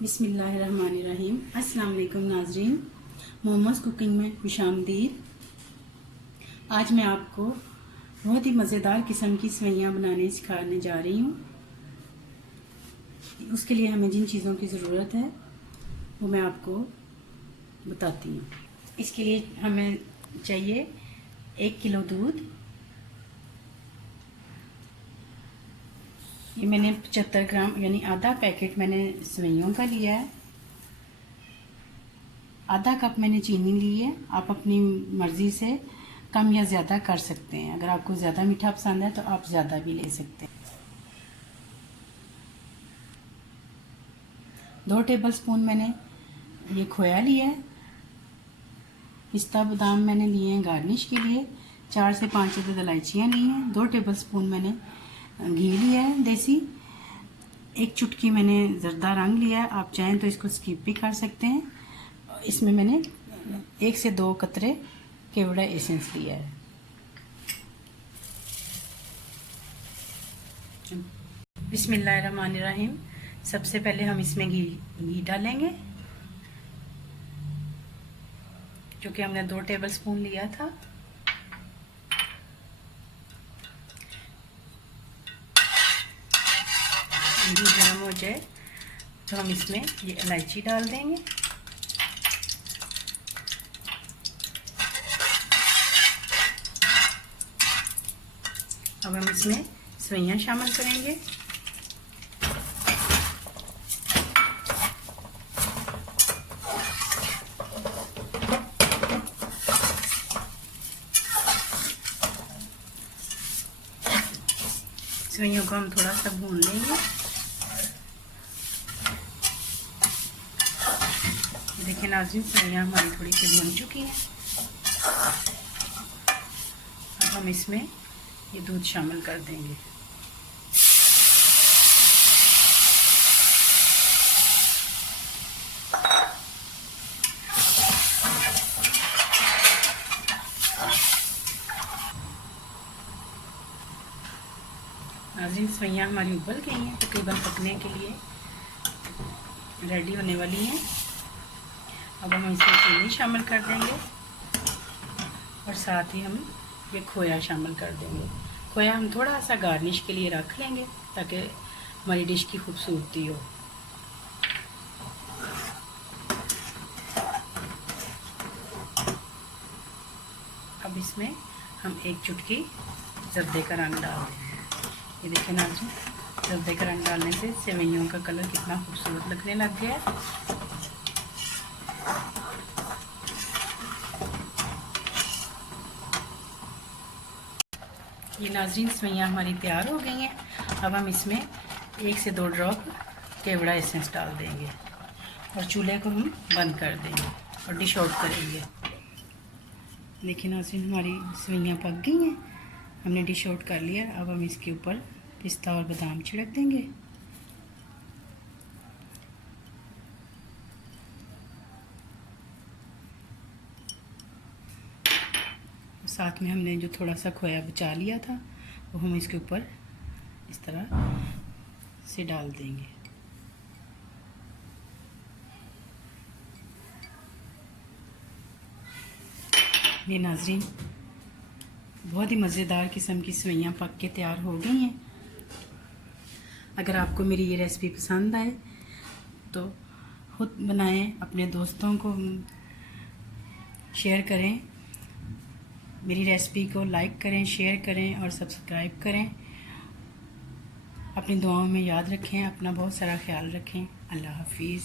बिस्मिल्लाहिर्रहमानिर्रहीम। अस्सलाम वालेकुम नाजरीन, मोमोज़ कुकिंग में खुशामदीद। आज मैं आपको बहुत ही मज़ेदार किस्म की सेवइयाँ बनाने सिखाने जा रही हूँ। उसके लिए हमें जिन चीज़ों की ज़रूरत है वो मैं आपको बताती हूँ। इसके लिए हमें चाहिए 1 किलो दूध। ये मैंने 75 ग्राम यानी आधा पैकेट मैंने सेवइयों का लिया है। आधा कप मैंने चीनी ली है। आप अपनी मर्ज़ी से कम या ज़्यादा कर सकते हैं। अगर आपको ज़्यादा मीठा पसंद है तो आप ज़्यादा भी ले सकते हैं। 2 टेबलस्पून मैंने ये खोया लिया है। पिस्ता बादाम मैंने लिए हैं गार्निश के लिए। 4 से 5 अदद इलायचियाँ ली हैं। 2 टेबलस्पून मैंने घी लिया है देसी। 1 चुटकी मैंने ज़रदा रंग लिया है। आप चाहें तो इसको स्किप भी कर सकते हैं। इसमें मैंने 1 से 2 कतरे केवड़ा एसेंस लिया है। बिस्मिल्लाहिर्रहमानिर्रहीम। सबसे पहले हम इसमें घी डालेंगे, जो कि हमने 2 टेबलस्पून लिया था। घी गर्म हो जाए तो हम इसमें ये इलायची डाल देंगे। अब हम इसमें सेवइयाँ शामिल करेंगे। सेवइयों को हम थोड़ा सा भून लेंगे। देखिए नाज़रीन, सेवइयाँ हमारी थोड़ी सी भून चुकी हैं। अब हम इसमें ये दूध शामिल कर देंगे। नाज़रीन, सेवइयाँ हमारी उबल गई हैं, तकरीबन पकने के लिए रेडी होने वाली हैं। अब हम इसमें चीनी शामिल कर देंगे और साथ ही हम ये खोया शामिल कर देंगे। खोया हम थोड़ा सा गार्निश के लिए रख लेंगे ताकि हमारी डिश की खूबसूरती हो। अब इसमें हम 1 चुटकी जर्दे का रंग डाल देंगे। ये देखिए नाज़रीन, जर्दे का रंग डालने से सेवइयों का कलर कितना खूबसूरत लगने लग गया है। ये नाज़रीन, सेवइयाँ हमारी तैयार हो गई हैं। अब हम इसमें 1 से 2 ड्रॉप केवड़ा एसेंस डाल देंगे और चूल्हे को हम बंद कर देंगे और डिश आउट करेंगे। देखिए नाज़रीन, हमारी सेवइयाँ पक गई हैं। हमने डिश आउट कर लिया। अब हम इसके ऊपर पिस्ता और बादाम छिड़क देंगे। साथ में हमने जो थोड़ा सा खोया बचा लिया था वो हम इसके ऊपर इस तरह से डाल देंगे। ये नाज़रीन, बहुत ही मज़ेदार किस्म की सेवइयाँ पक के तैयार हो गई हैं। अगर आपको मेरी ये रेसिपी पसंद आए तो खुद बनाएं, अपने दोस्तों को शेयर करें। मेरी रेसिपी को लाइक करें, शेयर करें और सब्सक्राइब करें। अपनी दुआओं में याद रखें। अपना बहुत सारा ख्याल रखें। अल्लाह हाफिज़।